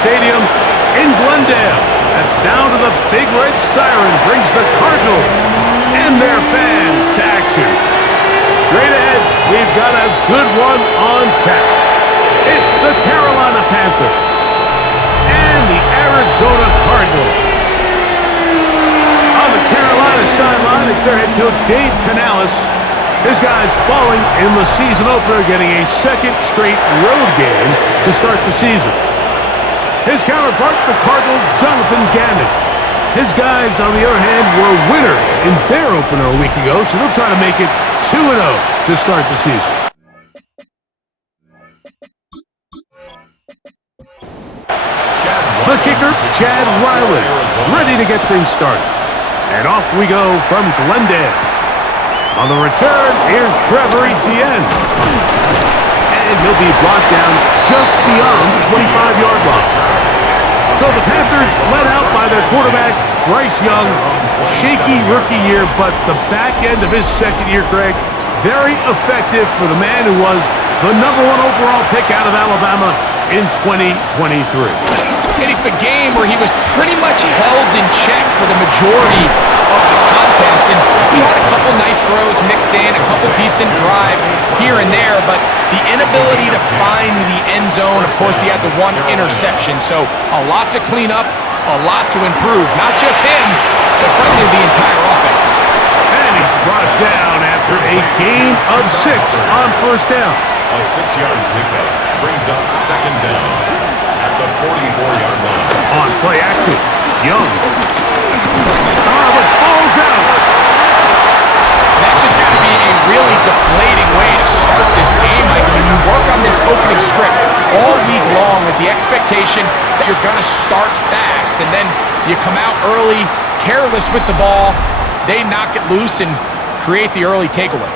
Stadium in Glendale. That sound of the Big Red Siren brings the Cardinals and their fans to action. Straight ahead, we've got a good one on tap. It's the Carolina Panthers and the Arizona Cardinals. On the Carolina sideline, it's their head coach, Dave Canales. His guys falling in the season opener, getting a second straight road game to start the season. His counterpart, the Cardinals, Jonathan Gannon. His guys, on the other hand, were winners in their opener a week ago, so they'll try to make it 2-0 to start the season. The kicker, Chad Riley, ready to get things started. And off we go from Glendale. On the return, here's Trevor Etienne. And he'll be brought down just beyond the 25-yard line. So the Panthers led out by their quarterback, Bryce Young. Shaky rookie year, but the back end of his second year, Greg, very effective for the man who was the #1 overall pick out of Alabama in 2023. It is the game where he was pretty much held in check for the majority of the contest, and he had a couple nice throws mixed in, a couple decent drives here and there, but the inability to find the end zone, of course, he had the one interception, so a lot to clean up, a lot to improve. Not just him, but frankly the entire offense. And he's brought down after a gain of 6 on first down. A 6-yard pickup brings up second down at the 44-yard line. On play action, Young. But falls out. That's just got to be a really deflating way to start this game, Mike. When you work on this opening script all week long with the expectation that you're going to start fast, and then you come out early, careless with the ball, they knock it loose and create the early takeaway.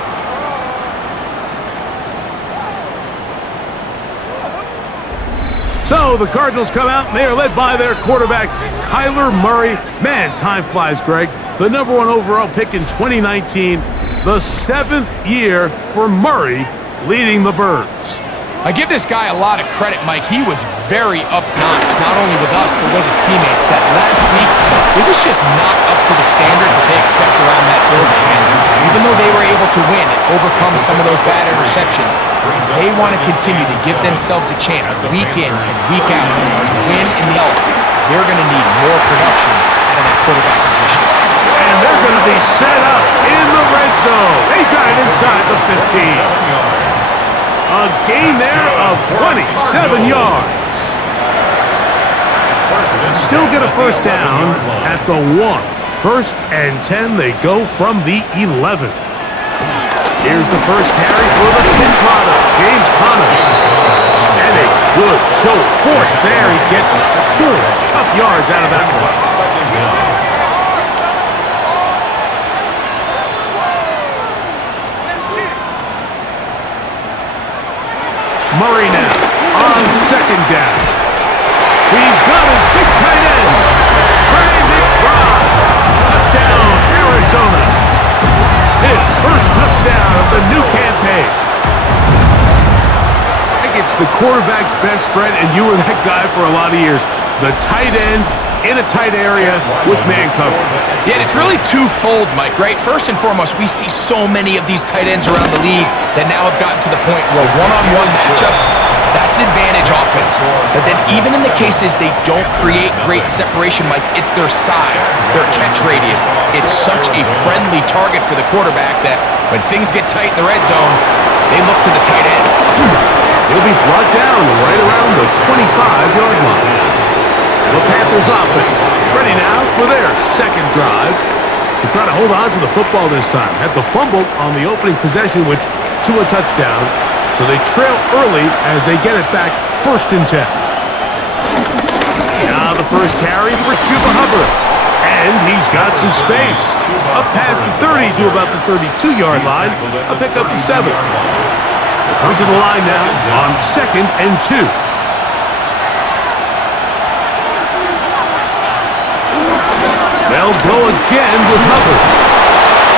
So the Cardinals come out, and they are led by their quarterback, Kyler Murray. Man, time flies, Greg. The #1 overall pick in 2019, the 7th year for Murray leading the Birds. I give this guy a lot of credit, Mike. He was very upfront, not only with us, but with his teammates. That last week, it was just not up to the standard that they expect around that building. And even though they were able to win and overcome some of those bad interceptions, if they want to continue to give themselves a chance week in and week out to win in the L, they're going to need more production out of that quarterback position. And they're going to be set up in the red zone. They got it inside the 15. A gain there of 27 yards. Still get a first down at the 1. 1st and 10, they go from the 11. Here's the first carry for the pin product, James Conner. And a good show of force there. He gets 4 tough yards out of that one. Murray now on second down. He's got his big tight end, Trey McBride. Touchdown, Arizona. His first touchdown of the new campaign. I think it's the quarterback's best friend, and you were that guy for a lot of years. The tight end in a tight area with man coverage. Yeah, and it's really twofold, Mike, right? First and foremost, we see so many of these tight ends around the league that now have gotten to the point where one-on-one matchups, that's advantage offense. But then even in the cases they don't create great separation, Mike, it's their size, their catch radius. It's such a friendly target for the quarterback that when things get tight in the red zone, they look to the tight end. He'll be brought down right around the 25-yard line. The Panthers offense ready now for their second drive. To try to hold on to the football this time. Had the fumble on the opening possession, which to a touchdown. So they trail early as they get it back 1st and 10. Now the first carry for Chuba Hubbard. And he's got some space. Up past the 30 to about the 32-yard line. A pickup of 7. They come to the line now on 2nd and 2. They'll go again with Hubbard.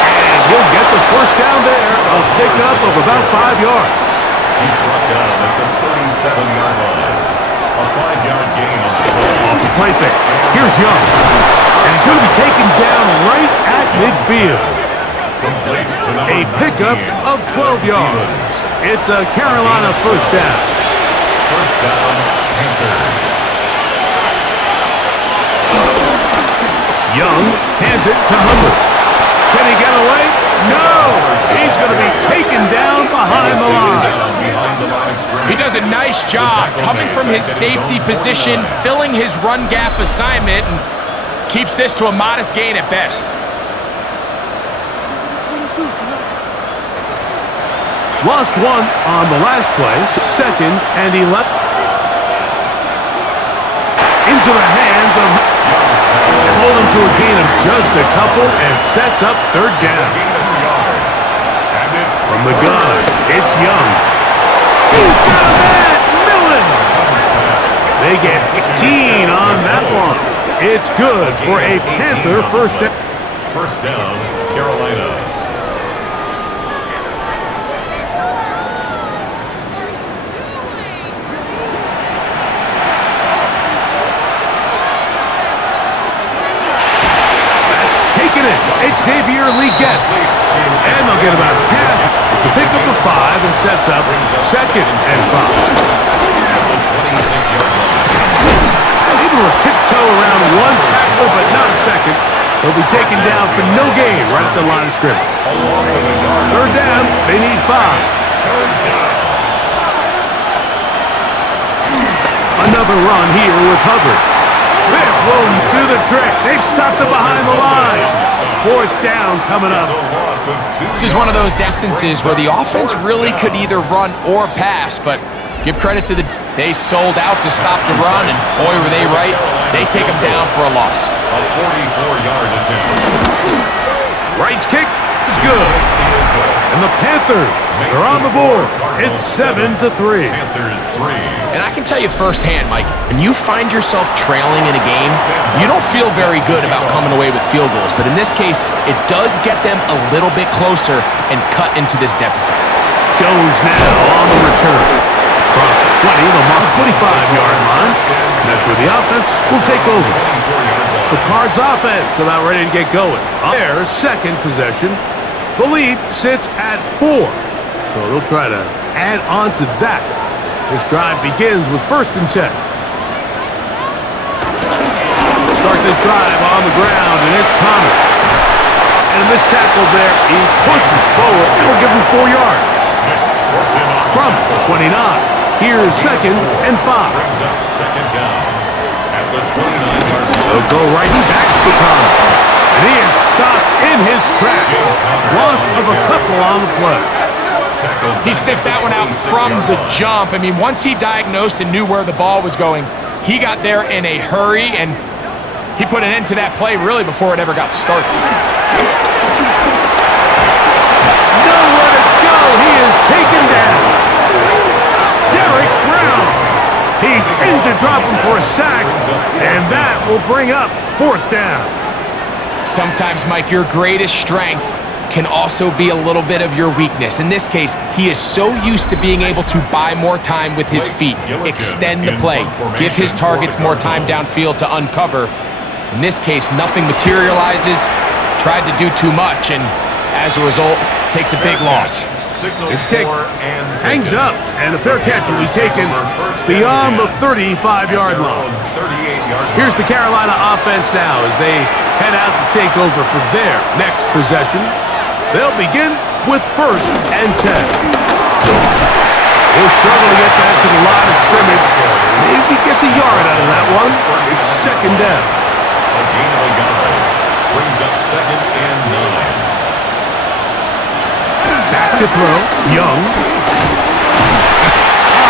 And he'll get the first down there, a pickup of about 5 yards. He's brought down at the 37-yard line. A 5-yard gain on play fake. Here's Young. And he's going to be taken down right at midfield. A pickup of 12 yards. It's a Carolina first down. First down, Panthers. Young hands it to Hubbard. Can he get away? No! He's going to be taken down behind the line. He does a nice job coming from his safety position, filling his run gap assignment, and keeps this to a modest gain at best. Lost one on the last play. Second and 11. Into the hands of... Hold him to a gain of just a couple and sets up third down. From the gun, it's Young. He's got a man! Millen! They get 18 on that one. It's good for a Panther first down. First down, Carolina. It's Xavier Leggett. And they'll get about half. It's a pickup of 5 and sets up second and 5. Able to tiptoe around one tackle, but not a second. He'll be taken down for no gain right at the line of scrimmage. Third down, they need 5. Another run here with Hubbard. This will do the trick. They've stopped him behind the line. Fourth down coming up. This is one of those distances where the offense really could either run or pass, but give credit to they sold out to stop the run, and boy, were they right. They take them down for a loss. A 44-yard attempt. Right kick is good. And the Panthers are on the board. It's 7-3. Panthers 3. And I can tell you firsthand, Mike, when you find yourself trailing in a game, you don't feel very good about coming away with field goals. But in this case, it does get them a little bit closer and cut into this deficit. Jones now on the return. Across the 20, the mark 25-yard line. That's where the offense will take over. The Cards offense about ready to get going. Their second possession. The lead sits at 4. So they'll try to add on to that. This drive begins with 1st and 10. Start this drive on the ground, and it's Connor. And this tackle there, he pushes forward. It'll give him 4 yards. From the 29. Here's 2nd and 5. Brings up second down at the 29-yard line. They'll go right back to Connor. And he is stopped in his tracks. Loss of a couple on the play. He sniffed that one out from the jump. I mean, once he diagnosed and knew where the ball was going, he got there in a hurry, and he put an end to that play really before it ever got started. Nowhere to go. He is taken down. Derek Brown. He's in to drop him for a sack, and that will bring up 4th down. Sometimes, Mike, your greatest strength can also be a little bit of your weakness. In this case, he is so used to being able to buy more time with his feet, extend the play, give his targets more time downfield to uncover. In this case, nothing materializes, tried to do too much, and as a result, takes a big loss. This kick hangs up, and a fair catch will be taken beyond the 35-yard line. Here's the Carolina offense now as they head out to take over for their next possession. They'll begin with 1st and 10. He'll struggle to get that to the line of scrimmage. Maybe gets a yard out of that one. It's 2nd down. A gain of a yard brings up 2nd and 9. Back to throw. Young.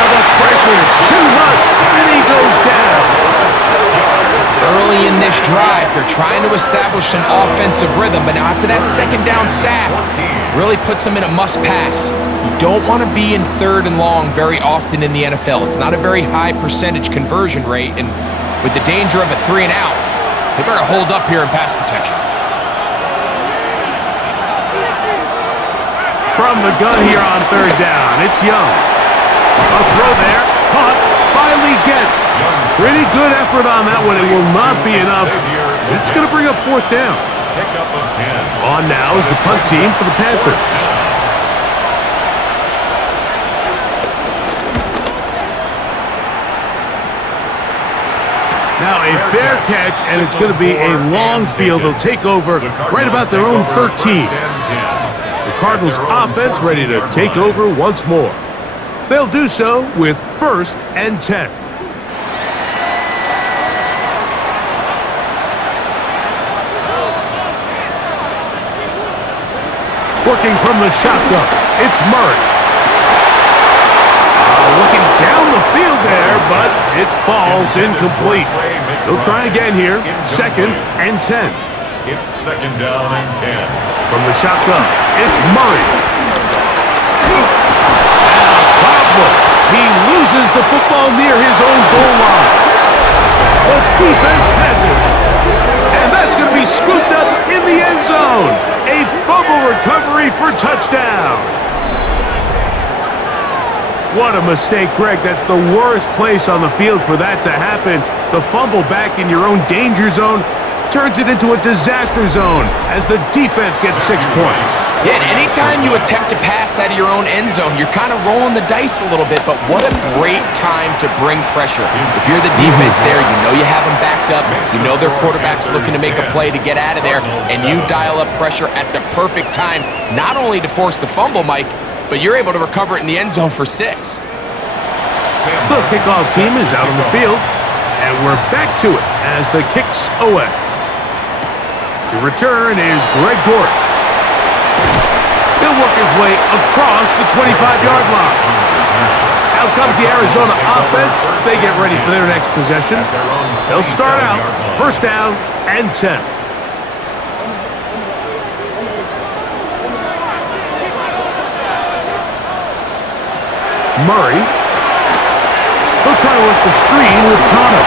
The pressure is too much, and he goes down. Early in this drive, they're trying to establish some offensive rhythm, but now after that 2nd down sack, really puts them in a must-pass. You don't want to be in 3rd and long very often in the NFL. It's not a very high percentage conversion rate, and with the danger of a 3 and out, they better hold up here in pass protection. From the gun here on 3rd down, it's Young. A throw there, caught, finally get. Pretty good effort on that one. It will not be enough. It's going to bring up fourth down. Pickup of 10. On now is the punt team for the Panthers. Now a fair catch, and it's going to be a long field. They'll take over right about their own 13. The Cardinals offense ready to take over once more. They'll do so with 1st and 10. Working from the shotgun, it's Murray. Looking down the field there, but it falls incomplete. He'll try again here, 2nd and 10. It's 2nd down and 10. From the shotgun, it's Murray. Now problems. He loses the football near his own goal line. The defense has it. And that's going to be scooped up in the end zone. A fumble recovery for touchdown. What a mistake, Greg. That's the worst place on the field for that to happen. The fumble back in your own danger zone turns it into a disaster zone as the defense gets 6 points. Yeah, and anytime you attempt to pass out of your own end zone, you're kind of rolling the dice a little bit, but what a great time to bring pressure. If you're the defense there, you know you have them backed up, you know their quarterback's looking to make a play to get out of there, and you dial up pressure at the perfect time, not only to force the fumble, Mike, but you're able to recover it in the end zone for 6. The kickoff team is out on the field, and we're back to it as the kick's away. To return is Greg Dortch. He'll work his way across the 25-yard line. Out comes the Arizona offense. They get ready for their next possession. They'll start out 1st down and 10. Murray. He'll try to work the screen with Connor.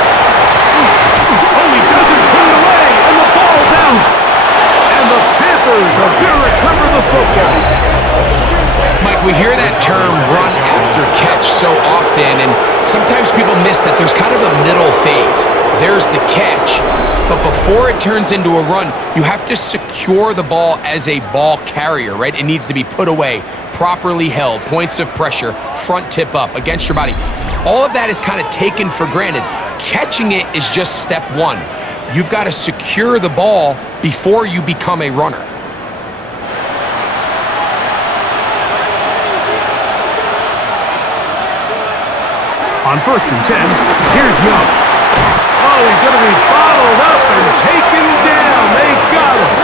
Oh, he doesn't put it away, and the ball's out. And the Panthers are going to recover the football. Mike, we hear that term run after catch so often, and sometimes people miss that there's kind of a middle phase. There's the catch, but before it turns into a run, you have to secure the ball as a ball carrier, right? It needs to be put away, properly held, points of pressure, front tip up against your body. All of that is kind of taken for granted. Catching it is just step 1. You've got to secure the ball before you become a runner. On 1st and 10, here's Young. Oh, he's going to be bottled up and taken down. They got him.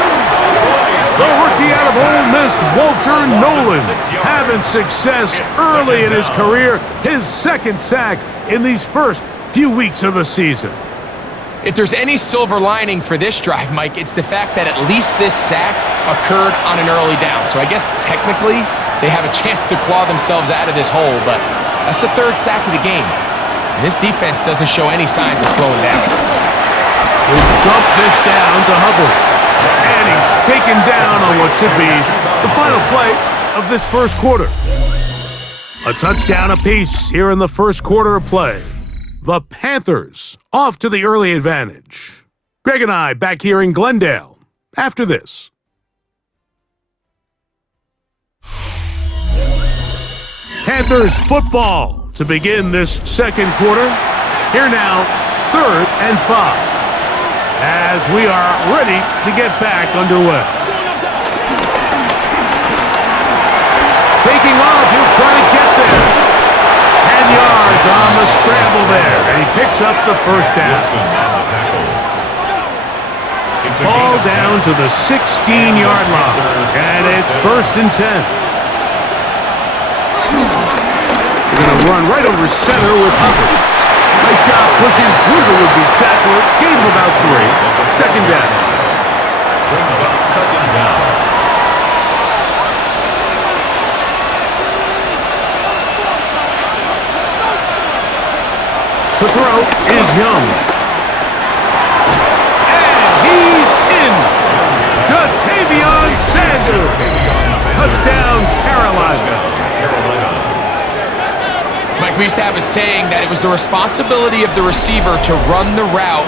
The rookie out of Ole Miss, Walter Nolan, having success early in his career. His 2nd sack in these first few weeks of the season. If there's any silver lining for this drive, Mike, it's the fact that at least this sack occurred on an early down. So I guess technically they have a chance to claw themselves out of this hole, but that's the 3rd sack of the game. And this defense doesn't show any signs of slowing down. He'll dump this down to Hubbard. And he's taken down on what should be the final play of this 1st quarter. A touchdown apiece here in the 1st quarter of play. The Panthers off to the early advantage. Greg and I back here in Glendale after this. Panthers football to begin this 2nd quarter. Here now, 3rd and 5. As we are ready to get back underway. Taking off, he'll try to get there. 10 yards on the scramble there, and he picks up the 1st down. Ball down to the 16-yard line, and it's 1st and 10. They're going to run right over center with Hubbard. Nice job pushing through the would-be tackler. Gain of about 3. 2nd down. Brings up 2nd down. To throw is Young. And he's in. Ja'Tavion Sanders. Touchdown, Carolina. Mike, we used to have a saying that it was the responsibility of the receiver to run the route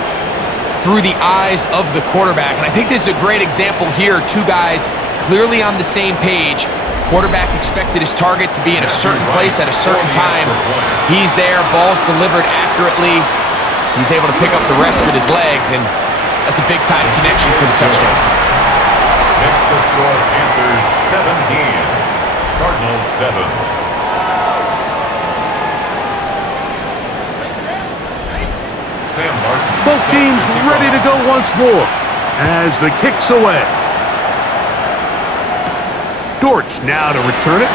through the eyes of the quarterback. And I think this is a great example here. Two guys clearly on the same page. Quarterback expected his target to be in a certain place at a certain time. He's there, ball's delivered accurately. He's able to pick up the rest with his legs, and that's a big-time connection for the touchdown. Next, the score, Panthers 17, Cardinals 7. Sam Martin. Both teams ready to go once more as the kick's away. Dortch now to return it.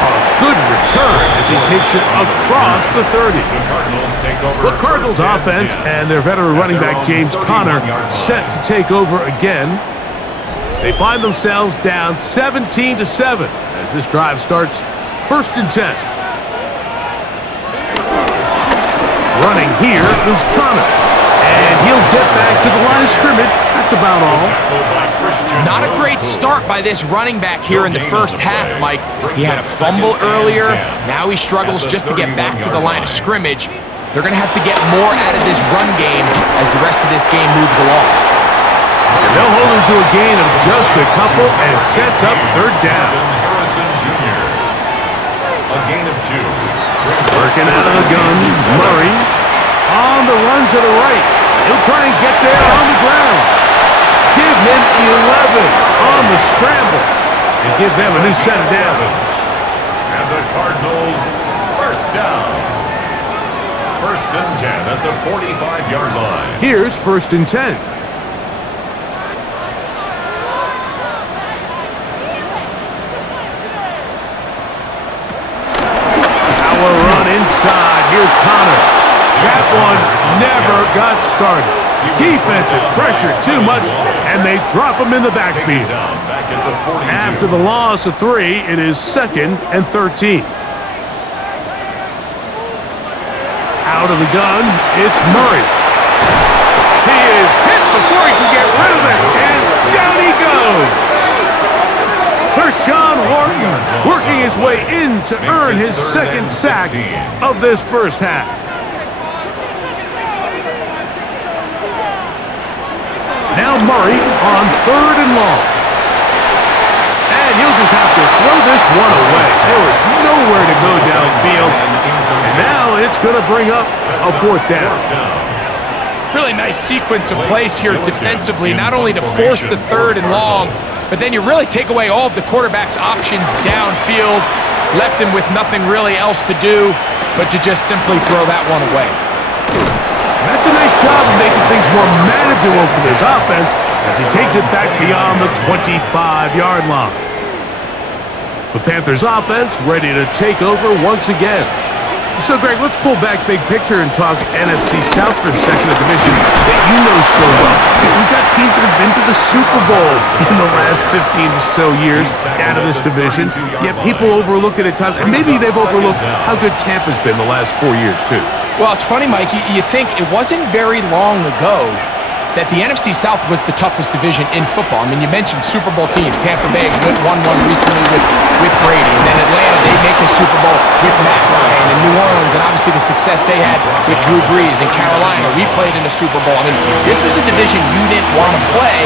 A good return as he takes it across the 30. The Cardinals take over. The Cardinals offense and their veteran running back James Conner set to take over again. They find themselves down 17-7 as this drive starts 1st and 10. Running here is Conner, and he'll get back to the line of scrimmage. That's about all. Not a great start by this running back here in the first half, Mike. He had a fumble earlier. Now he struggles just to get back to the line of scrimmage. They're going to have to get more out of this run game as the rest of this game moves along. And they'll hold him to a gain of just a couple and sets up 3rd down. Harrison Jr. A gain of 2. Working out of the gun, Murray on the run to the right. He'll try and get there on the ground. Give him 11 on the scramble and give them a new set of downs. And the Cardinals, 1st down. 1st and 10 at the 45-yard line. Here's 1st and 10. Inside, here's Conner. That one never got started. Defensive pressure too much, and they drop him in the backfield. After the loss of 3, it is 2nd and 13. Out of the gun, it's Murray. He is hit before he can get rid of it, and down he goes. Tershawn Wharton working his way in to earn his 2nd sack of this first half. Now Murray on 3rd and long. And he'll just have to throw this one away. There was nowhere to go downfield. And now it's going to bring up a 4th down. Really nice sequence of plays here defensively, not only to force the 3rd and long, but then you really take away all of the quarterback's options downfield, left him with nothing really else to do but to just simply throw that one away. That's a nice job of making things more manageable for this offense as he takes it back beyond the 25-yard line. The Panthers offense ready to take over once again. So, Greg, let's pull back big picture and talk NFC South for a second, a division that you know so well. We've got teams that have been to the Super Bowl in the last 15 or so years out of this division, yet people overlook it at times, and maybe they've overlooked how good Tampa's been the last 4 years, too. Well, it's funny, Mike, you think it wasn't very long ago that the NFC South was the toughest division in football. I mean, you mentioned Super Bowl teams. Tampa Bay won one recently with Brady. And then Atlanta, they make a Super Bowl with Matt Ryan. And New Orleans, and obviously the success they had with Drew Brees. And Carolina, we played in a Super Bowl. I mean, this was a division you didn't want to play.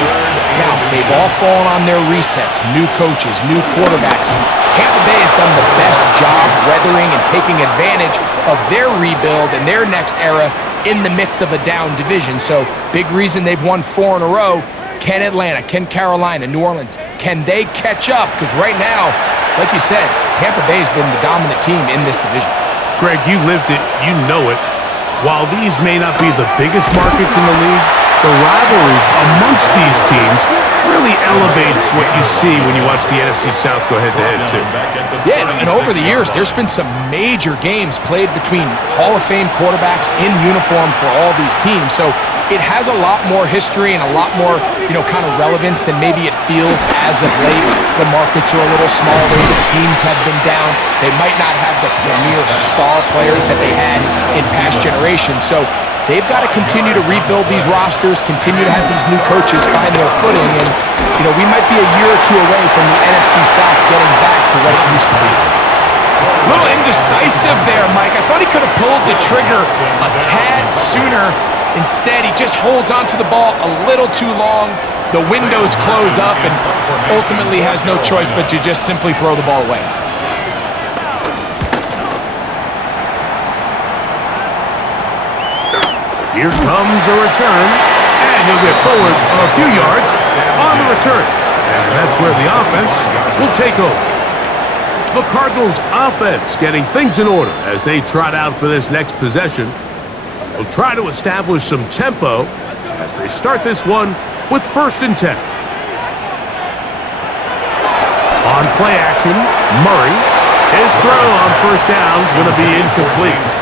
Now, they've all fallen on their resets. New coaches, new quarterbacks. Tampa Bay has done the best job weathering and taking advantage of their rebuild and their next era in the midst of a down division. So, big reason they've won 4 in a row. Can Atlanta, can Carolina, New Orleans, can they catch up? Because right now, like you said, Tampa Bay's been the dominant team in this division. Greg, you lived it, you know it. While these may not be the biggest markets in the league, the rivalries amongst these teams really elevates what you see when you watch the NFC South go head-to-head, too. Yeah, and over the years, there's been some major games played between Hall of Fame quarterbacks in uniform for all these teams. So it has a lot more history and a lot more, kind of relevance than maybe it feels as of late. The markets are a little smaller. The teams have been down. They might not have the premier star players that they had in past generations. So they've got to continue to rebuild these rosters, continue to have these new coaches find their footing, and we might be a year or two away from the NFC South getting back to what it used to be. A little indecisive there, Mike. I thought he could have pulled the trigger a tad sooner. Instead, he just holds onto the ball a little too long. The windows close up and ultimately has no choice but to just simply throw the ball away. Here comes a return, and he'll get forward a few yards on the return. And that's where the offense will take over. The Cardinals offense getting things in order as they trot out for this next possession. They'll try to establish some tempo as they start this one with 1st and 10. On play action, Murray. His throw on 1st down is going to be incomplete.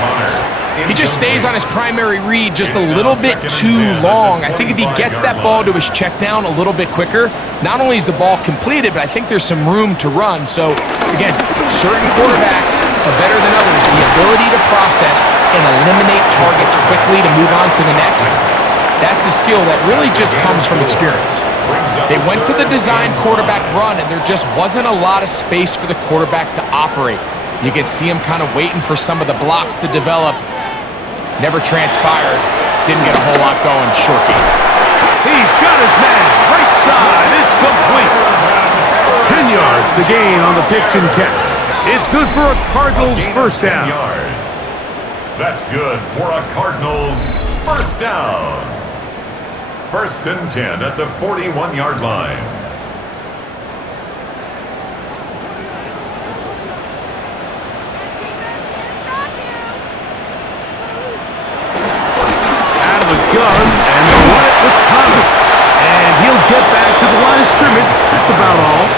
He just stays on his primary read just a little bit too long. I think if he gets that ball to his check down a little bit quicker, not only is the ball completed, but I think there's some room to run. So, again, certain quarterbacks are better than others. The ability to process and eliminate targets quickly to move on to the next, that's a skill that really just comes from experience. They went to the design quarterback run, and there just wasn't a lot of space for the quarterback to operate. You could see him kind of waiting for some of the blocks to develop. Never transpired. Didn't get a whole lot going. Short game. He's got his man. Right side. It's complete. 10 yards the gain on the pitch and catch. It's good for a Cardinals 1st down. Yards. That's good for a Cardinals 1st down. 1st and 10 at the 41-yard line. Gun and run it with confidence. And he'll get back to the line of scrimmage. That's about all.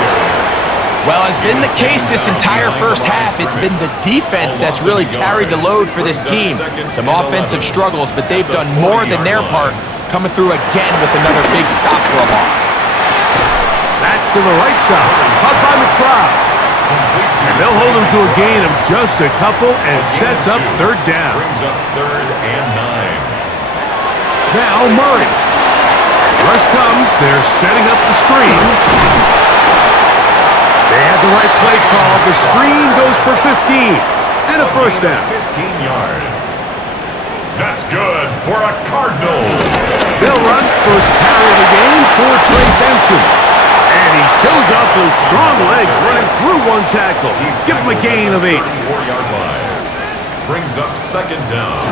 Well, as been the case this entire 1st half, it's been the defense that's really carried the load for this team. Some offensive struggles, but they've done more than their part, coming through again with another big stop for a loss. That's to the right side, caught by McLeod. And they'll hold him to a gain of just a couple and sets up 3rd down. Brings up 3rd and 9. Now Murray. Rush comes. They're setting up the screen. They had the right play call. The screen goes for 15. And a 1st down. 15 yards. That's good for a Cardinal. They'll run 1st carry of the game for Trey Benson. And he shows off those strong legs running through one tackle. Give him a gain of 8. 34-yard line. Brings up 2nd down.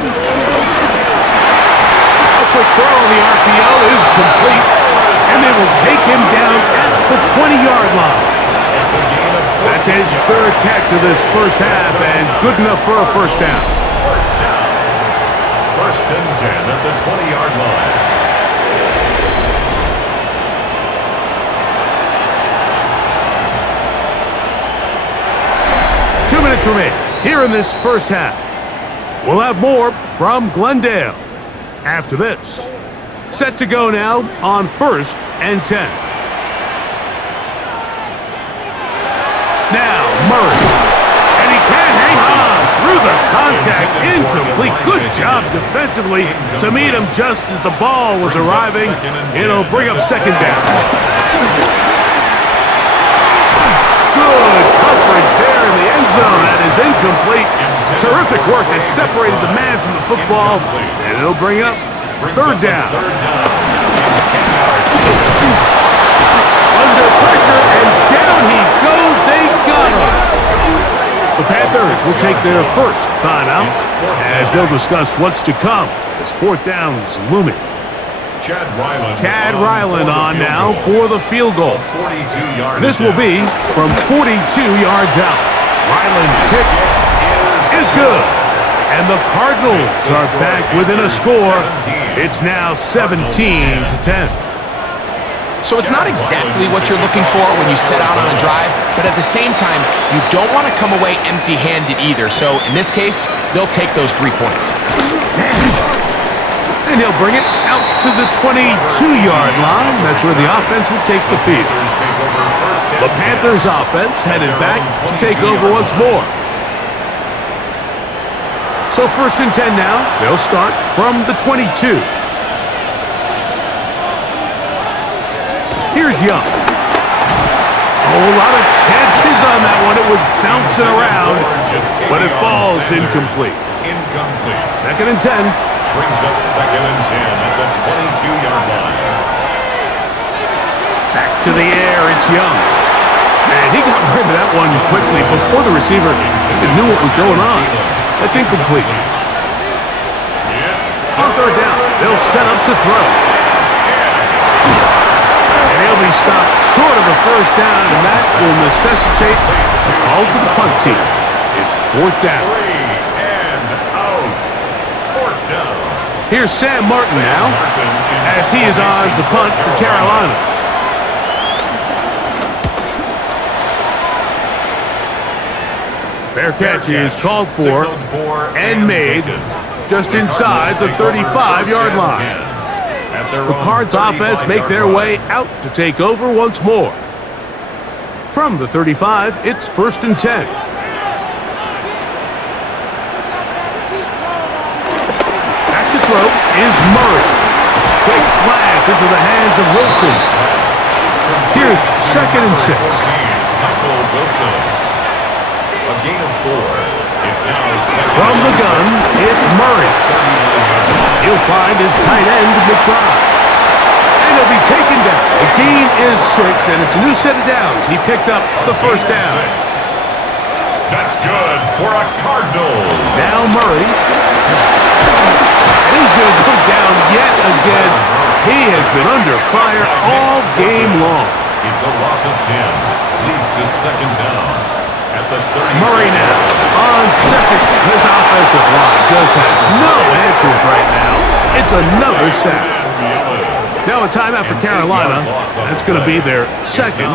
Quick throw on the RPO is complete, and they will take him down at the 20-yard line. That's his 3rd catch of this 1st half, and good enough for a 1st down. 1st down. 1st and 10 at the 20-yard line. Two minutes remain here in this 1st half. We'll have more from Glendale after this. Set to go now on 1st and 10. Now Murray. And he can't hang on through the contact. Incomplete. Good job defensively to meet him just as the ball was arriving. It'll bring up 2nd down. Good coverage there in the end zone. That is incomplete. Terrific work has separated the man from the football, and it'll bring up 3rd down. Under pressure, and down he goes. They got him. The Panthers will take their 1st timeout as they'll discuss what's to come as 4th down is looming. Chad Ryland on now for the field goal. This will be from 42 yards out. Ryland's kick is good. And the Cardinals are back within a score. It's now 17-10. So it's not exactly what you're looking for when you set out on a drive, but at the same time, you don't want to come away empty-handed either. So in this case, they'll take those 3 points. And he'll bring it out to the 22-yard line. That's where the offense will take the field. The Panthers offense headed back to take over once more. So 1st and 10 now. They'll start from the 22. Here's Young. Oh, a lot of chances on that one. It was bouncing around, but it falls incomplete. Second and 10. Brings up second and 10 at the 22-yard line. Back to the air, it's Young. And he got rid of that one quickly before the receiver even knew what was going on. That's incomplete. On third down, they'll set up to throw. And he'll be stopped short of a first down, and that will necessitate a call to the punt team. It's fourth down. 3 and out. Fourth down. Here's Sam Martin now, as he is on to punt for Carolina. Fair catch is called for and made just inside the 35-yard line. The Cards offense make their way out to take over once more. From the 35, it's first and 10. Back to throw is Murray. Quick slant into the hands of Wilson. Here's second and 6. Michael Wilson. A gain of 4. It's now second. From the gun, it's Murray. He'll find his tight end, McBride. And he'll be taken down. The gain is 6, and it's a new set of downs. He picked up the first down. That's good for a Cardinals. Now Murray. And he's going to go down yet again. He has been under fire all game long. It's a loss of 10. Leads to second down. At the 36. Murray now on second. His offensive line just has no answers right now. It's another sack. Now a timeout for Carolina. That's going to be their second,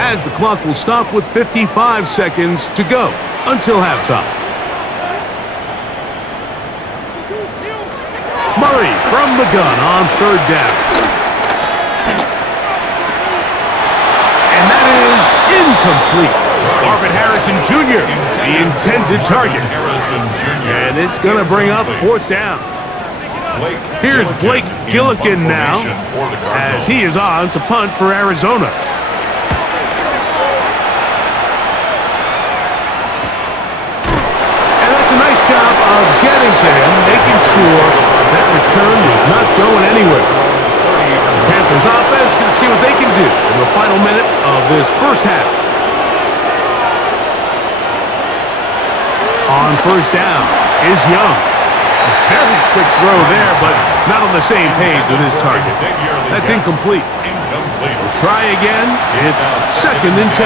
as the clock will stop with 55 seconds to go until halftime. Murray from the gun on third down. And that is incomplete. Marvin Harrison Jr., the intended target. And it's going to bring up fourth down. Here's Blake Gillikin now, as he is on to punt for Arizona. And that's a nice job of getting to him, making sure that return was not going anywhere. The Panthers offense can see what they can do in the final minute of this first half. On first down is Young. A very quick throw there, but not on the same page with his target. That's incomplete. We'll try again. It's second and 10.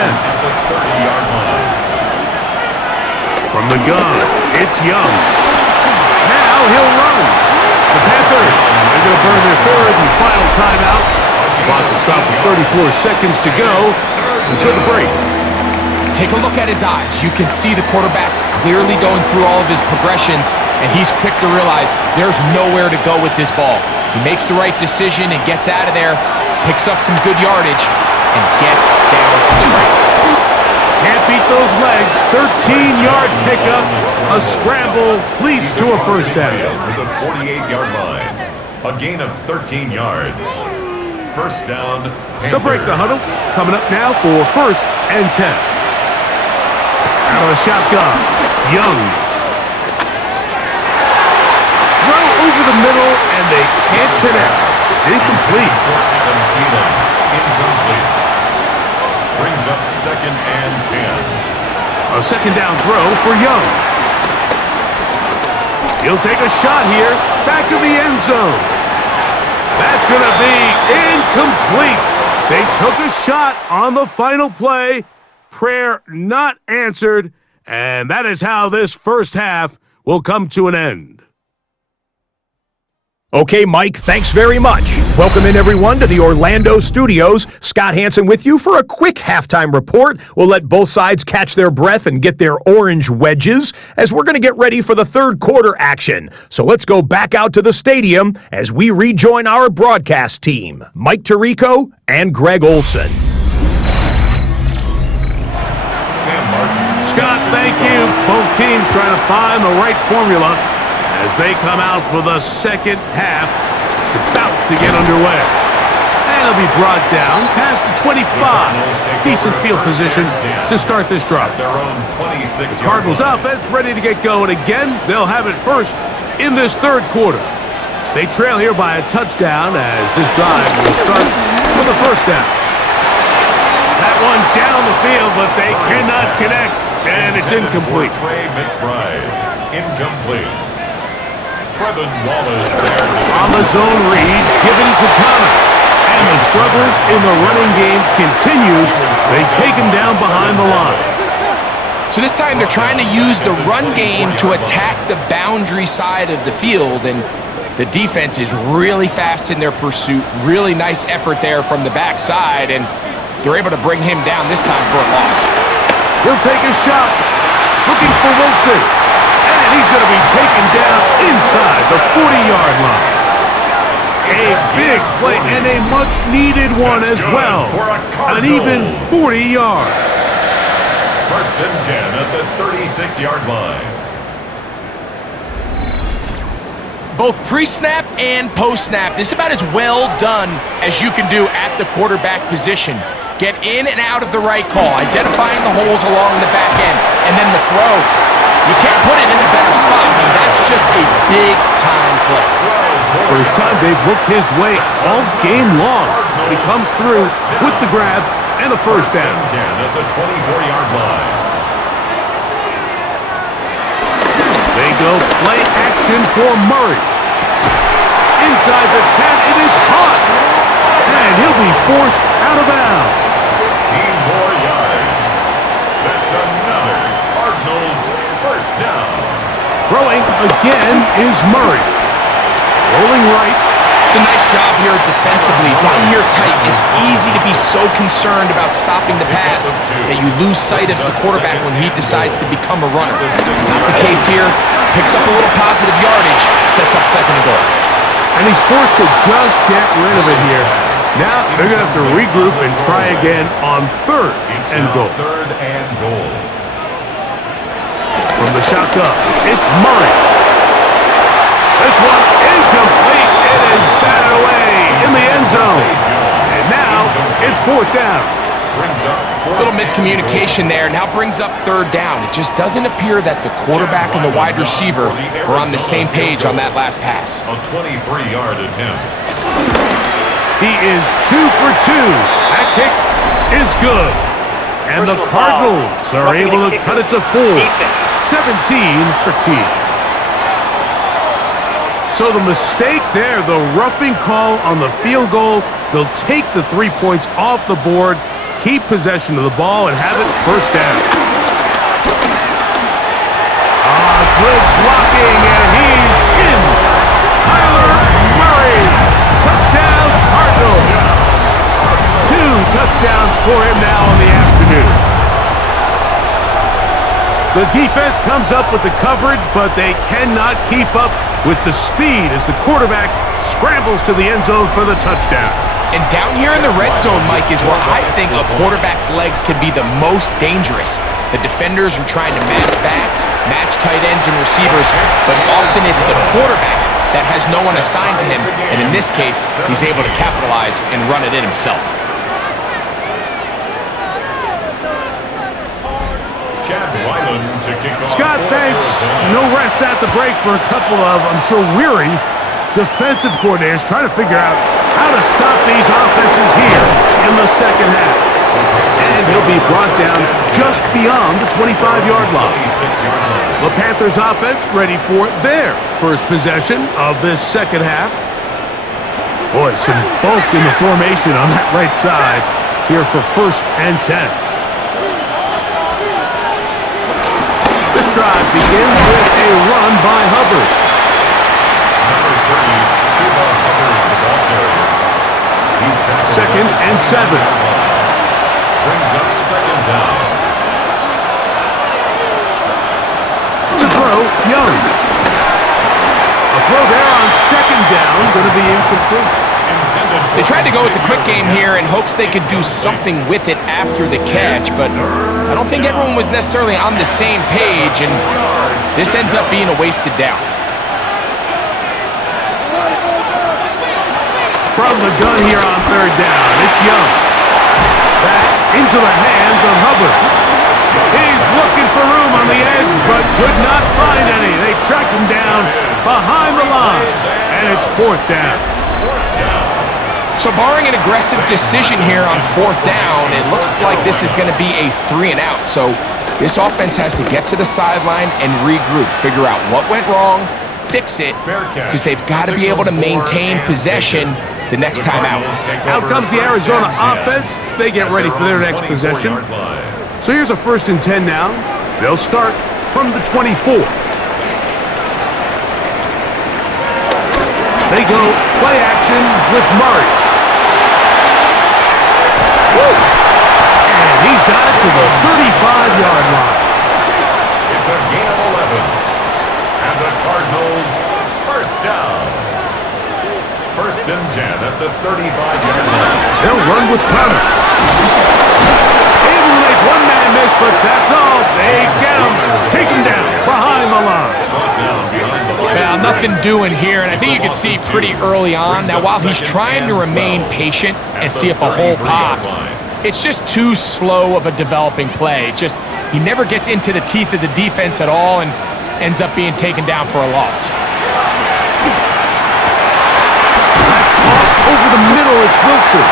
From the gun, it's Young. Now he'll run. The Panthers are going to burn their third and final timeout. The clock will stop with 34 seconds to go until the break. Take a look at his eyes. You can see the quarterback clearly going through all of his progressions, and he's quick to realize there's nowhere to go with this ball. He makes the right decision and gets out of there, picks up some good yardage, and gets down to the right. Can't beat those legs. 13-yard pickup. A scramble leads to a first down. To the 48-yard line. A gain of 13 yards. First down. They'll break the huddle. Coming up now for first and 10. Out of the shotgun, Young. Throw over the middle, and they can't connect. It's incomplete. Incomplete. Brings up second and 10. A second down throw for Young. He'll take a shot here, back of the end zone. That's going to be incomplete. They took a shot on the final play. Prayer not answered, and that is how this first half will come to an end. Okay, Mike, thanks very much. Welcome in, everyone, to the Orlando studios. Scott Hansen with you for a quick halftime report. We'll let both sides catch their breath and get their orange wedges as we're going to get ready for the third quarter action. So let's go back out to the stadium as we rejoin our broadcast team, Mike Tirico and Greg Olson. Scott, thank you. Both teams trying to find the right formula as they come out for the second half. It's about to get underway. And he'll be brought down past the 25. Decent field position to start this drive. The Cardinals offense ready to get going again. They'll have it first in this third quarter. They trail here by a touchdown as this drive will start with a first down. That one down the field, but they cannot connect, and it's incomplete. Incomplete. Trevin Wallace there. On the zone read, given to Connor. And the struggles in the running game continue. They take him down behind the line. So this time they're trying to use the run game to attack the boundary side of the field, and the defense is really fast in their pursuit. Really nice effort there from the backside, and they're able to bring him down this time for a loss. He'll take a shot, looking for Wilson, and he's going to be taken down inside the 40-yard line. A big play and a much-needed one as well. An even 40 yards. First and 10 at the 36-yard line. Both pre-snap and post-snap, this is about as well done as you can do at the quarterback position. Get in and out of the right call, identifying the holes along the back end, and then the throw. You can't put it in a better spot. I mean, that's just a big-time play. First time they've looked his way all game long. But he comes through with the grab and a first down. 10 at the 24-yard line. They go play action for Murray. Inside the 10, it is caught. And he'll be forced out of bounds. 15 more yards. That's another Cardinals first down. Throwing again is Murray. Rolling right. It's a nice job here defensively. Down here tight, it's easy to be so concerned about stopping the pass that you lose sight of the quarterback when he decides to become a runner. Not the case here. Picks up a little positive yardage, sets up second and goal. And he's forced to just get rid of it here. Now they're going to have to regroup and try again on third and goal. Third and goal. From the shotgun, it's Murray. This one incomplete. It is batted away in the end zone. And now it's fourth down. A little miscommunication there. Now brings up third down. It just doesn't appear that the quarterback and the wide receiver were on the same page on that last pass. A 23-yard attempt. He is 2 for 2. That kick is good. And the Cardinals are able to cut it to 4. 17-13. So the mistake there, the roughing call on the field goal, they'll take the 3 points off the board, keep possession of the ball, and have it first down. Good blocking, and he's in. Kyler Murray, touchdown Cardinals. 2 touchdowns for him now in the afternoon. The defense comes up with the coverage, but they cannot keep up with the speed as the quarterback scrambles to the end zone for the touchdown. And down here in the red zone, Mike, is where I think a quarterback's legs can be the most dangerous. The defenders are trying to match backs, match tight ends and receivers, but often it's the quarterback that has no one assigned to him, and in this case, he's able to capitalize and run it in himself. Scott, thanks. No rest at the break for a couple of, I'm sure, weary defensive coordinators trying to figure out how to stop these offenses here in the second half. And he'll be brought down just beyond the 25-yard line. The Panthers offense ready for their first possession of this second half. Boy, some bulk in the formation on that right side here for first and 10. This drive begins with a run by Hubbard. Number 30, Chuba Hubbard, the ball carrier. He's tackled. Second and 7. Brings up second down. To throw, Young. A throw there on second down, going to be incomplete. They tried to go with the quick game here in hopes they could do something with it after the catch, but I don't think everyone was necessarily on the same page, and this ends up being a wasted down. from the gun here on third down. It's Young. Back into the hands of Hubbard. He's looking for room on the edge, but could not find any. They track him down behind the line, and it's fourth down. So barring an aggressive decision here on fourth down, it looks like this is going to be a 3-and-out. So this offense has to get to the sideline and regroup, figure out what went wrong, fix it, because they've got to be able to maintain possession the next time out. Out comes the Arizona offense. They get ready for their next possession. So here's a 1st and 10 now. They'll start from the 24. They go play action with Murray. And he's got it to the 35-yard line. It's a gain of 11. And the Cardinals first down. 1st and 10 at the 35-yard line. They'll run with Connor. Able to make one-man miss, but that's all. They get him. Take him down behind the line. Yeah, nothing doing here, and I think you can see pretty early on. Now, while he's trying to remain patient and see if a hole pops, it's just too slow of a developing play. He never gets into the teeth of the defense at all and ends up being taken down for a loss. Over the middle, it's Wilson.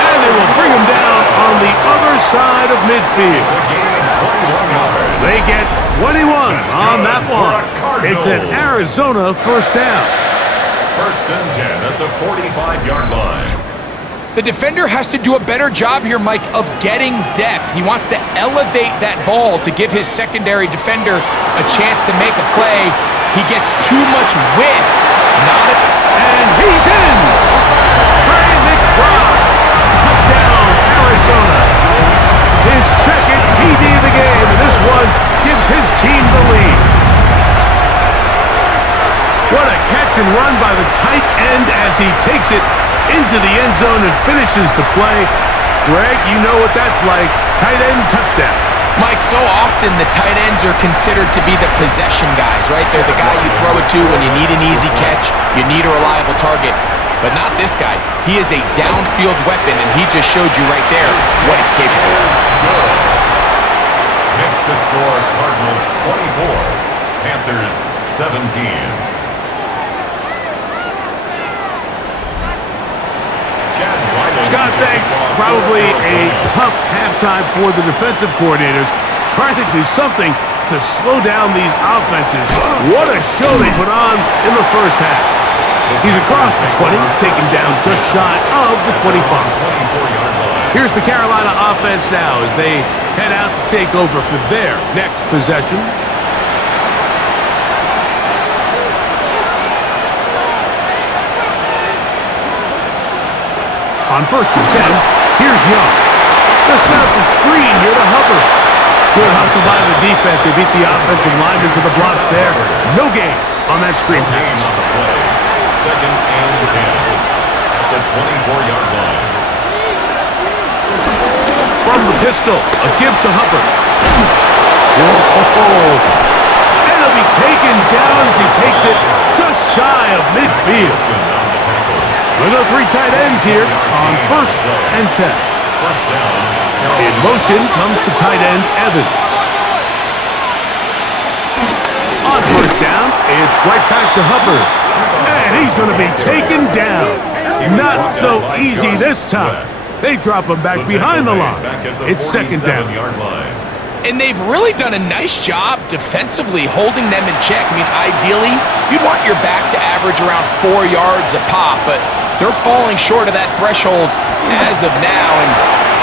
And they will bring him down on the other side of midfield. They get 21 on that one. It's an Arizona first down. 1st and 10 at the 45-yard line. The defender has to do a better job here, Mike, of getting depth. He wants to elevate that ball to give his secondary defender a chance to make a play. He gets too much width. And he's in! Trey McBride. Touchdown, Arizona. His 2nd TD of the game, and this one gives his team the lead. What a catch and run by the tight end as he takes it into the end zone and finishes the play. Greg, you know what that's like. Tight end touchdown. Mike, so often the tight ends are considered to be the possession guys, right? They're the guy you throw it to when you need an easy catch, you need a reliable target. But not this guy. He is a downfield weapon, and he just showed you right there what he's capable of. Next to score, Cardinals 24, Panthers 17. Scott, thanks. Probably a tough halftime for the defensive coordinators, trying to do something to slow down these offenses. What a show they put on in the first half. He's across the 20, taken down just shy of the 25. Here's the Carolina offense now as they head out to take over for their next possession. On 1st and 10, here's Young. They'll set up the screen here to Hubbard. Good hustle by the defense. They beat the offensive lineman to the blocks there. No gain on that screen pass. 2nd and 10 at the 24-yard line. From the pistol, a give to Hubbard. Whoa! And it'll be taken down as he takes it just shy of midfield. We'll go 3 tight ends here on 1st and 10. First down. In motion comes the tight end, Evans. On 1st down, it's right back to Hubbard. And he's going to be taken down. Not so easy this time. They drop him back behind the line. It's 2nd down. And they've really done a nice job defensively holding them in check. I mean, ideally, you'd want your back to average around 4 yards a pop, but they're falling short of that threshold as of now, and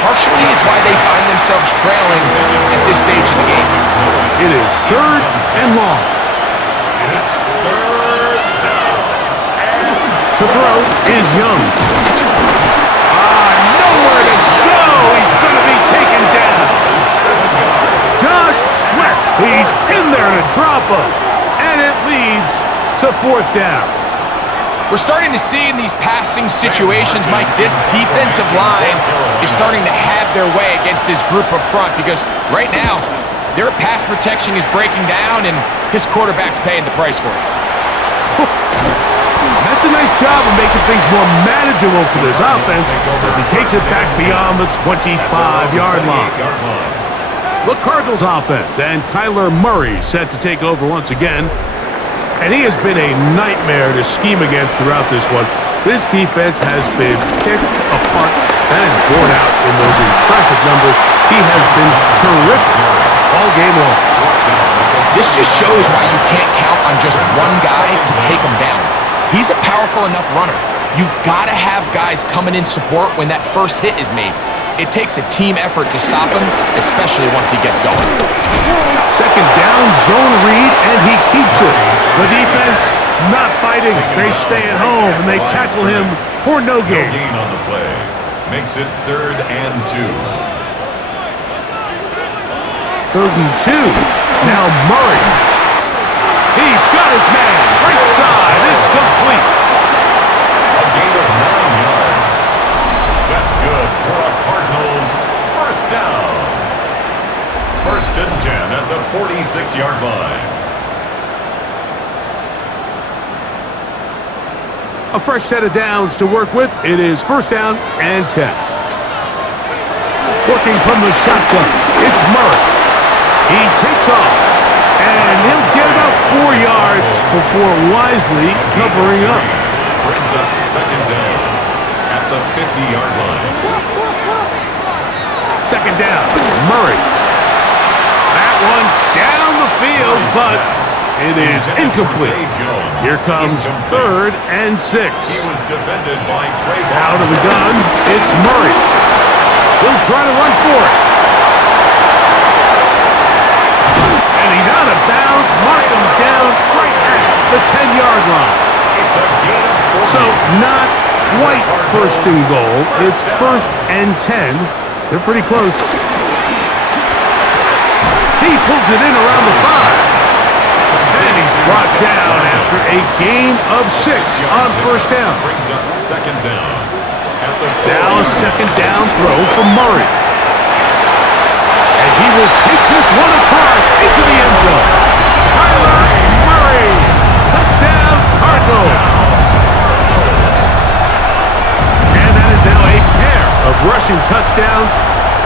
partially it's why they find themselves trailing at this stage of the game. It is 3rd and long. It's 3rd down. To throw is Young. Nowhere to go. He's going to be taken down. Josh Sweat. He's in there to drop him. And it leads to 4th down. We're starting to see in these passing situations, Mike, this defensive line is starting to have their way against this group up front because right now, their pass protection is breaking down and his quarterback's paying the price for it. That's a nice job of making things more manageable for this offense as he takes it back beyond the 25-yard line. The Cardinals offense and Kyler Murray set to take over once again. And he has been a nightmare to scheme against throughout this one. This defense has been picked apart. That is borne out in those impressive numbers. He has been terrific all game long. This just shows why you can't count on just one guy to take him down. He's a powerful enough runner. You gotta have guys coming in support when that first hit is made. It takes a team effort to stop him, especially once he gets going. Second down, zone read, and he keeps it. The defense not biting. They stay at home, and they tackle him for no gain. No gain on the play. Makes it 3rd and 2. 3rd and 2. Now Murray. He's got his man. Right side. It's complete. A gain of 9 yards. That's good for a Cardinals first down. 1st and 10 at the 46-yard line. A fresh set of downs to work with. It is 1st down and 10. Working from the shotgun. It's Murray. He takes off. And he'll get about 4 yards before wisely covering up. Brings up 2nd down at the 50-yard line. 2nd down. Murray. That one down the field, but it is incomplete. Here comes 3rd and 6. He was defended by Trayvon. Out of the gun, it's Murray. He'll try to run for it. And he's out of bounds. Mark him down right at the 10-yard line. It's a gain of 40. So not quite 1st and goal. It's 1st and 10. They're pretty close. He pulls it in around the 5. And he's brought down after a gain of 6 on 1st down. Brings up 2nd down at the Now a 2nd down throw from Murray. And he will take this one across into the end zone. Kyler Murray. Touchdown, Cardinals. And that is now a pair of rushing touchdowns.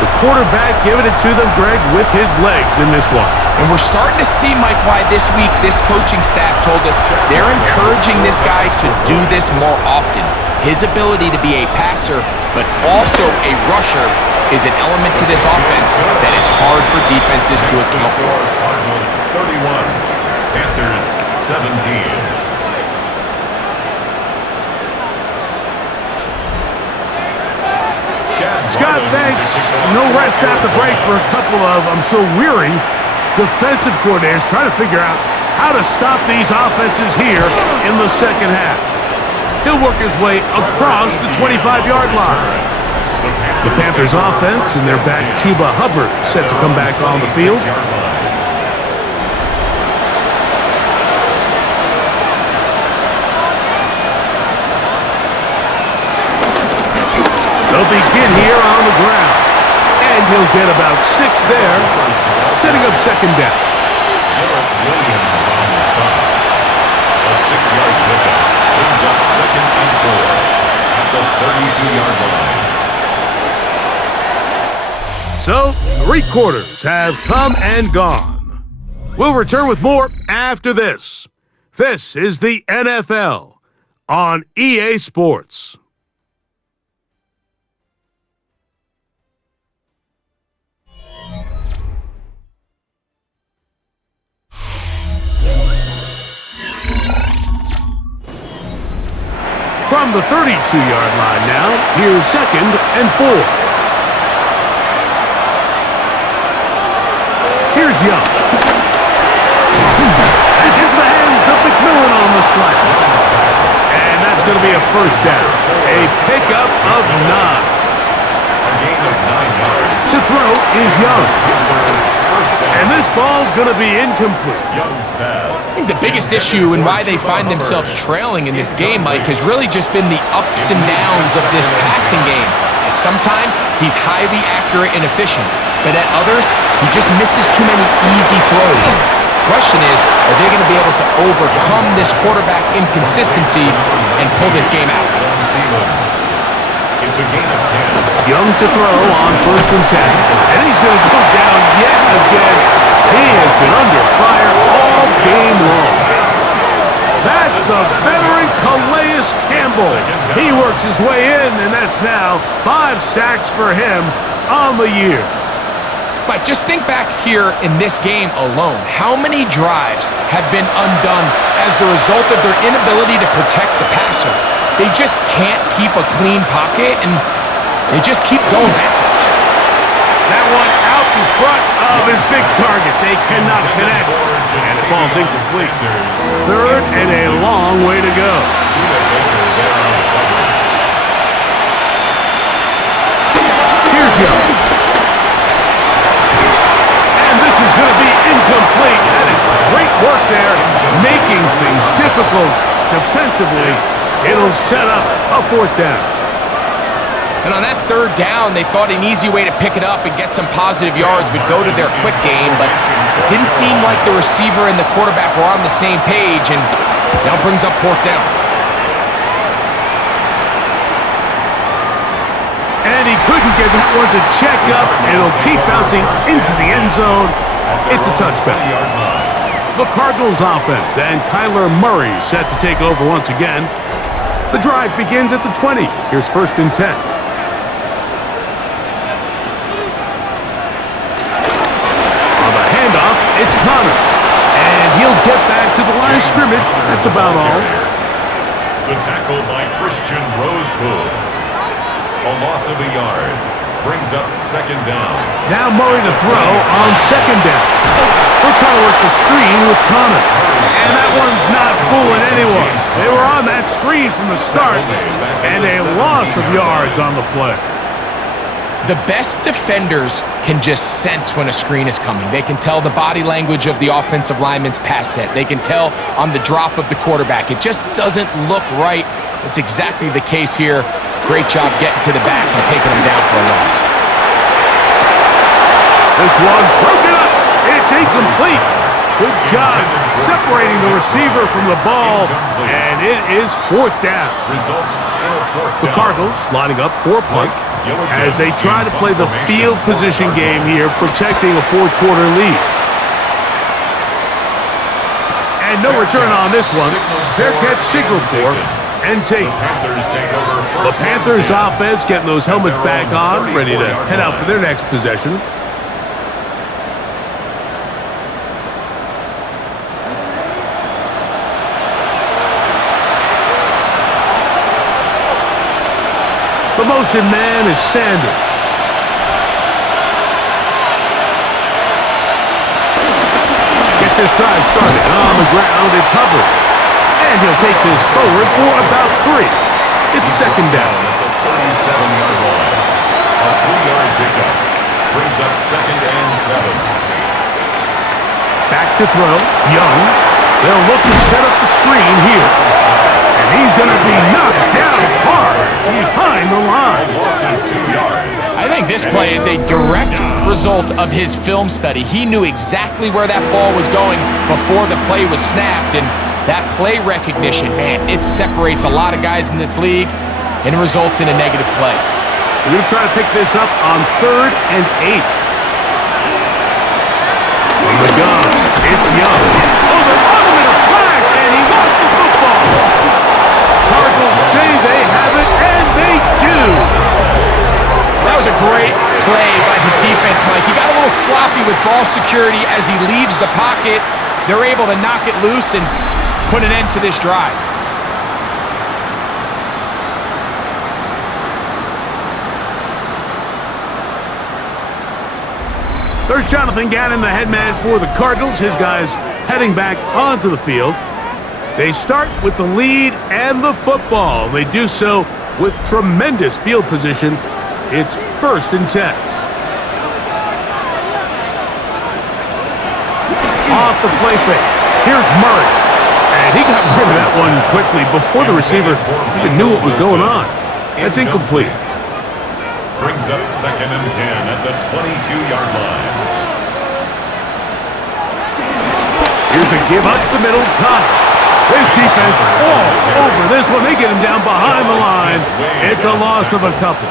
The quarterback giving it to them, Greg, with his legs in this one. And we're starting to see, Mike, why this week this coaching staff told us they're encouraging this guy to do this more often. His ability to be a passer, but also a rusher, is an element to this offense that is hard for defenses to account for. Cardinals 31, Panthers 17. Scott, thanks. No rest after break for a couple of, I'm sure, weary defensive coordinators trying to figure out how to stop these offenses here in the 2nd half. He'll work his way across the 25-yard line. The Panthers offense and their back Chuba Hubbard set to come back on the field. They'll begin here on the ground. And he'll get about 6 there, setting up 2nd down. Williams on the stop. A 6-yard pickup brings up 2nd and 4 at the 32-yard line. So, 3 quarters have come and gone. We'll return with more after this. This is the NFL on EA Sports. From the 32-yard line now, here's 2nd and 4. Here's Young. It's into the hands of McMillan on the slant. And that's going to be a 1st down. A pickup of 9. A gain of 9 yards. To throw is Young. And this ball's going to be incomplete. Young's pass. I think the biggest issue and why they find themselves trailing in this game, Mike, has really just been the ups and downs of this passing game. And sometimes he's highly accurate and efficient, but at others, he just misses too many easy throws. The question is, are they going to be able to overcome this quarterback inconsistency and pull this game out. It's a gain of 10. Young to throw on 1st and 10. And he's going to go down yet again. He has been under fire all game long. That's the veteran Calais Campbell. He works his way in, and that's now 5 sacks for him on the year. Mike, just think back here in this game alone. How many drives have been undone as the result of their inability to protect the passer? They just can't keep a clean pocket, and they just keep going backwards. That one out in front of his big target. They cannot connect, and it falls incomplete. 3rd and a long way to go. Here's Young. And this is going to be incomplete. That is great work there, making things difficult defensively. It'll set up a 4th down. And on that 3rd down, they thought an easy way to pick it up and get some positive yards would go to their quick game, but it didn't seem like the receiver and the quarterback were on the same page, and now brings up 4th down. And he couldn't get that one to check up. It'll keep bouncing into the end zone. It's a touchback. The Cardinals offense and Kyler Murray set to take over once again. The drive begins at the 20. Here's 1st and 10. On the handoff, it's Connor. And he'll get back to the line of scrimmage. That's about all. The tackle by Christian Rosebud. A loss of a yard. Brings up 2nd down. Now Murray to throw on 2nd down. We're trying to work the screen with Connor. And that one's not fooling anyone. They were on that screen from the start. And a loss of yards on the play. The best defenders can just sense when a screen is coming. They can tell the body language of the offensive lineman's pass set. They can tell on the drop of the quarterback. It just doesn't look right. It's exactly the case here. Great job getting to the back and taking him down for a loss. This one broken up. It's incomplete. Good job separating the receiver from the ball. And it is 4th down. Results in a 4th The down. Cardinals lining up for a punt as they try to play the field position game here, protecting a 4th quarter lead. And no return on this one. Fair catch signaled for and take. The Panthers offense getting those helmets back on, ready to head out for their next possession. The motion man is Sanders. Get this drive started. On the ground, it's Hubbard. And he'll take this forward for about 3. It's 2nd down. At the 37-yard line. A 3-yard pickup. Brings up 2nd and 7. Back to throw. Young. They'll look to set up the screen here. And he's going to be knocked down hard behind the line. Loss of 2 yards. I think this play is a direct result of his film study. He knew exactly where that ball was going before the play was snapped, and that play recognition, man, it separates a lot of guys in this league and results in a negative play. We're going to try to pick this up on 3rd and 8. From the gun, it's Young. Oh, they're on him in a flash, and he lost the football. Cardinals say they have it, and they do. That was a great play by the defense, Mike. He got a little sloppy with ball security as he leaves the pocket. They're able to knock it loose and put an end to this drive. There's Jonathan Gannon, the head man for the Cardinals. His guys heading back onto the field. They start with the lead and the football. They do so with tremendous field position. It's 1st and 10. Off the play fake. Here's Murray. And he got rid of that one quickly before the receiver even knew what was going on. That's incomplete. Brings up 2nd and 10 at the 22-yard line. Here's a give up the middle. Connor. His defense all over this this one. They get him down behind the line. It's a loss of a couple.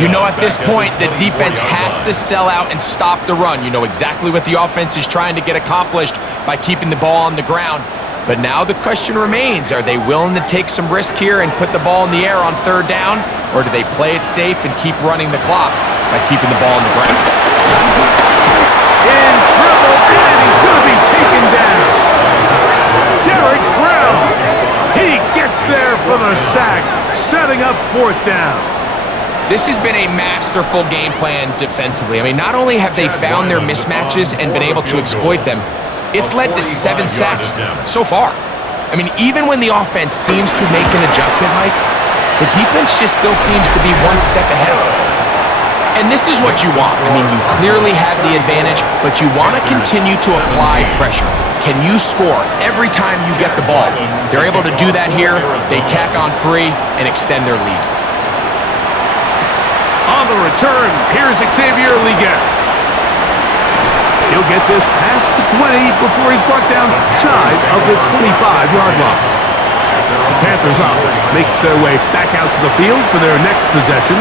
You know, at this point, the defense has to sell out and stop the run. You know exactly what the offense is trying to get accomplished by keeping the ball on the ground. But now the question remains, are they willing to take some risk here and put the ball in the air on third down? Or do they play it safe and keep running the clock by keeping the ball on the ground? In trouble, and he's going to be taken down. Derek Brown. He gets there for the sack, setting up fourth down. This has been a masterful game plan defensively. I mean, not only have they found their mismatches and been able to exploit them, it's led to 7 sacks so far. I mean, even when the offense seems to make an adjustment, Mike, the defense just still seems to be one step ahead. And this is what you want. I mean, you clearly have the advantage, but you want to continue to apply pressure. Can you score every time you get the ball? They're able to do that here. They tack on 3 and extend their lead. On the return, here's Xavier Leggett. He'll get this past the 20 before he's brought down shy of the 25-yard line. The Panthers offense makes their way back out to the field for their next possession.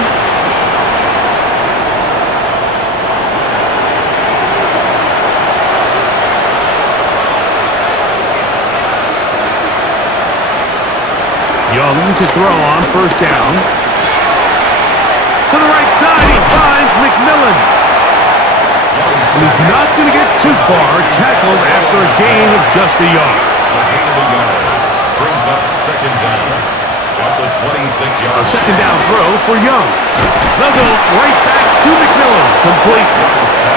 Young to throw on first down. To the right side, he finds McMillan. He's not going to get too far, tackled after a gain of just a yard. A gain of a yard brings up second down at the 26-yard. A second down throw for Young. They'll go right back to McMillan, complete.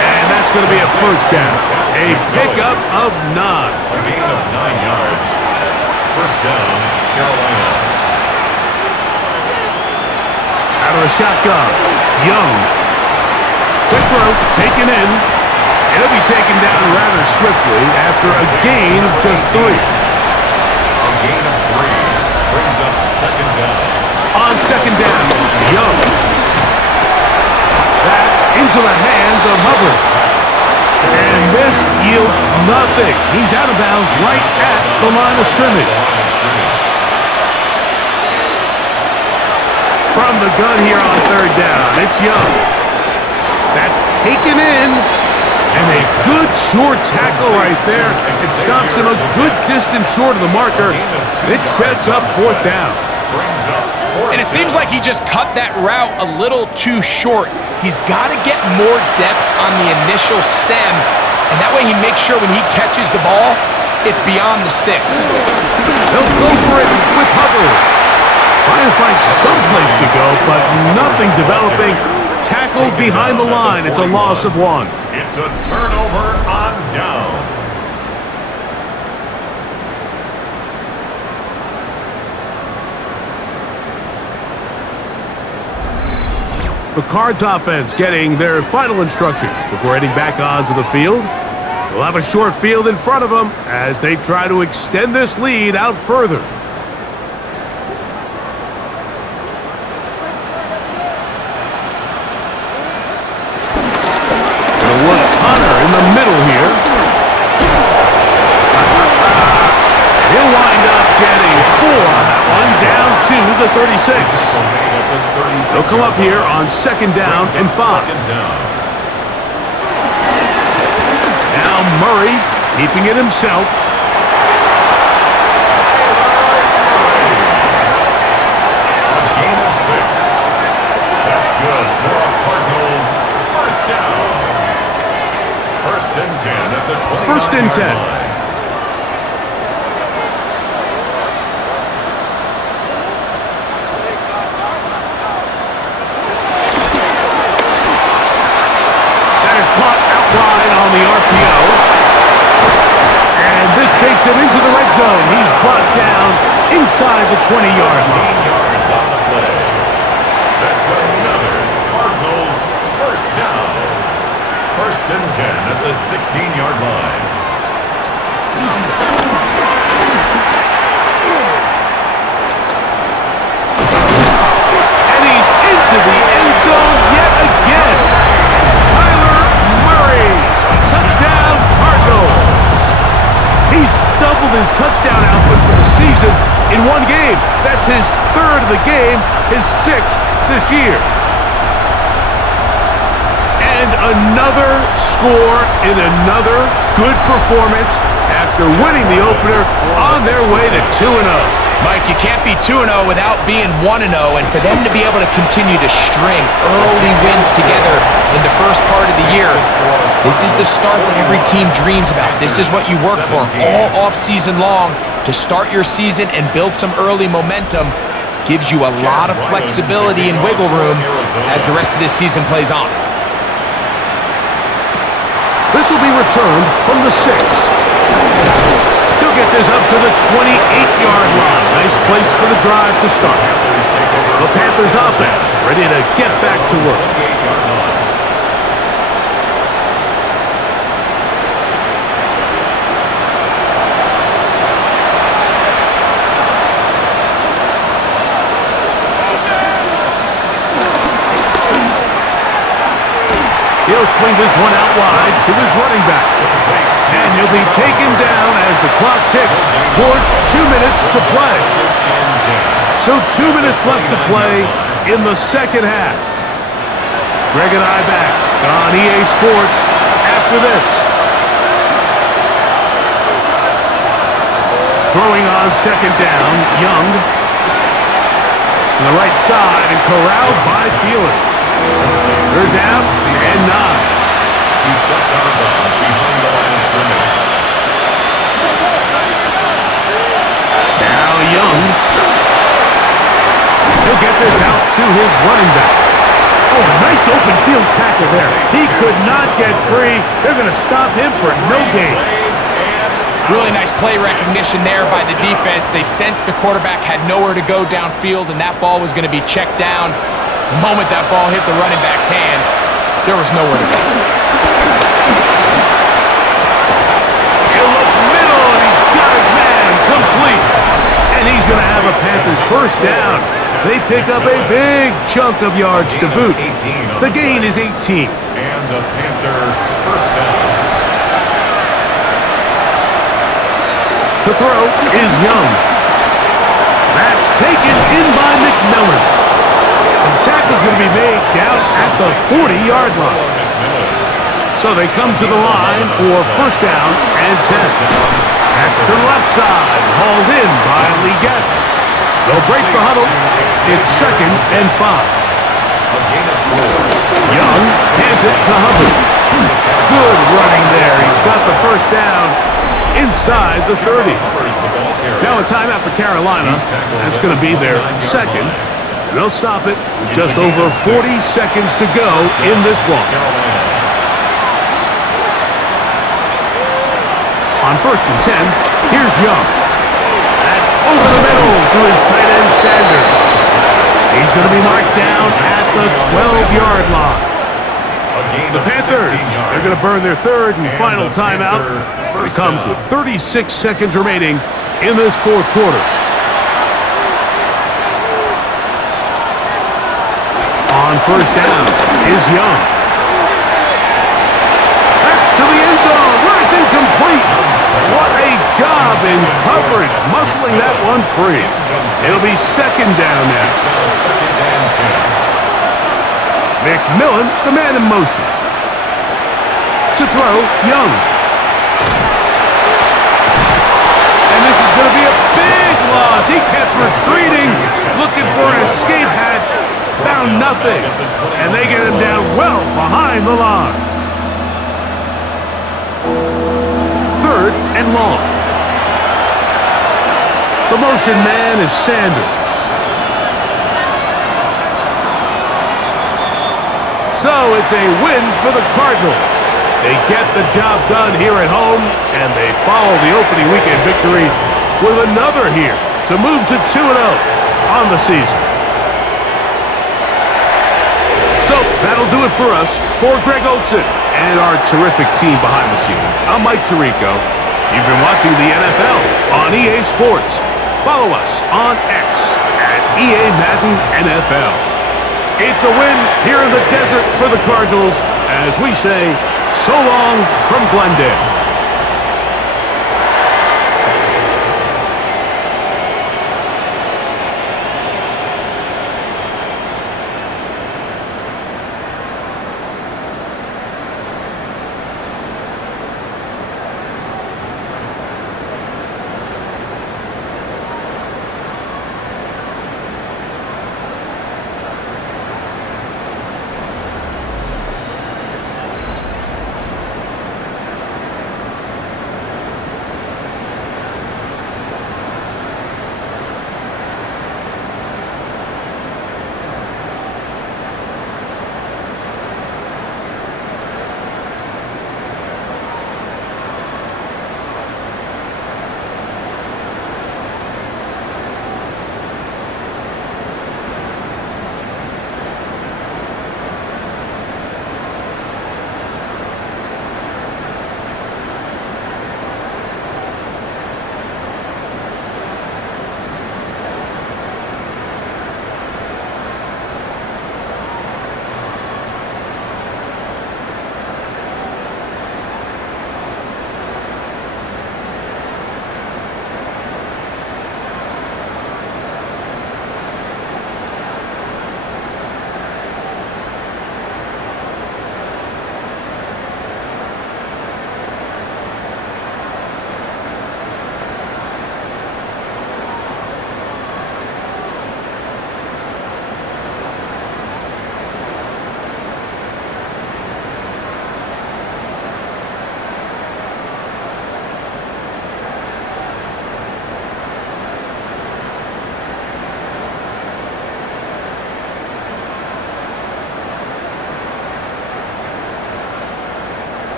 And that's going to be a first down. A pickup of 9. A gain of 9 yards. First down, Carolina. Out of the shotgun, Young. Quick throw, taken in. It'll be taken down rather swiftly after a gain of just 3. A gain of 3 brings up second down. On second down, Young. That into the hands of Hubbard. And this yields nothing. He's out of bounds right at the line of scrimmage. From the gun here on third down, it's Young. That's taken in. And a good short tackle right there. It stops him a good distance short of the marker. It sets up fourth down. And it seems like he just cut that route a little too short. He's got to get more depth on the initial stem. And that way he makes sure when he catches the ball, it's beyond the sticks. They'll go for it with Hubbard. Trying to find some place to go, but nothing developing. Tackled behind the line. It's a loss of 1. It's a turnover on downs. The Cards offense getting their final instructions before heading back onto the field. They'll have a short field in front of them as they try to extend this lead out further. In the middle here. He'll wind up getting 4 on that one, down to the 36. They'll come up here on second down and 5. Now Murray keeping it himself. A gain of 6. That's good for a Cardinals first down. First and 10 at the 20. First and 10. Line. That is caught out wide on the RPO. And this takes him into the red zone. He's brought down inside the 20-yard line. 18 yards on the play. That's another Cardinals first down. First and 10 at the 16-yard line. And he's into the end zone yet again. Kyler Murray, touchdown Cardinals. He's doubled his touchdown output for the season in one game. game. That's his third of the game, his sixth this year. And another score in another good performance after winning the opener on their way to 2-0. Mike, you can't be 2-0 without being 1-0, and for them to be able to continue to string early wins together in the first part of the year, this is the start that every team dreams about. This is what you work for all off-season long to start your season and build some early momentum. Gives you a lot of flexibility and wiggle room as the rest of this season plays on. This will be returned from the 6. He'll get this up to the 28-yard line. Nice place for the drive to start. The Panthers offense ready to get back to work. He'll swing this one out wide to his running back. And he'll be taken down as the clock ticks towards 2 minutes to play. So 2 minutes left to play in the second half. Greg and I back on EA Sports after this. Throwing on second down, Young. To the right side and corralled by Thielen. Third down and 9. He steps out of bounds behind the line of scrimmage. Now Young. He'll get this out to his running back. Oh, a nice open field tackle there. He could not get free. They're going to stop him for no gain. Really nice play recognition there by the defense. They sensed the quarterback had nowhere to go downfield, and that ball was going to be checked down. The moment that ball hit the running back's hands, there was nowhere to go. He'll look middle, and he's got his man complete. And he's going to have a Panthers first down. They pick up a big chunk of yards to boot. The gain is 18. And the Panther first down. To throw is Young. That's taken in by McMillan. And the tackle's going to be made down at the 40-yard line. So they come to the line for first down and 10. That's to the left side, hauled in by Lee Gattis. They'll break the huddle. It's second and 5. Young hands it to Hubbard. Good running there. He's got the first down inside the 30. Now a timeout for Carolina. That's going to be their second. And they'll stop it with just over 40 seconds to go in this one. On first and 10, here's Young. That's over the middle to his tight end, Sanders. He's going to be marked down at the 12-yard line. The Panthers, they're going to burn their third and final timeout. It comes with 36 seconds remaining in this fourth quarter. On first down is Young. That's to the end zone where it's incomplete. What a job in coverage, muscling that one free. It'll be second down now. McMillan, the man in motion. To throw, Young. And this is going to be a big loss. He kept retreating, looking for an escape hatch. Found nothing. And they get him down well behind the line. Third and long. The motion man is Sanders. So it's a win for the Cardinals. They get the job done here at home, and they follow the opening weekend victory with another here to move to 2-0 on the season. So that'll do it for us. For Greg Olson and our terrific team behind the scenes, I'm Mike Tirico. You've been watching the NFL on EA Sports. Follow us on X at EA Madden NFL. It's a win here in the desert for the Cardinals as we say so long from Glendale.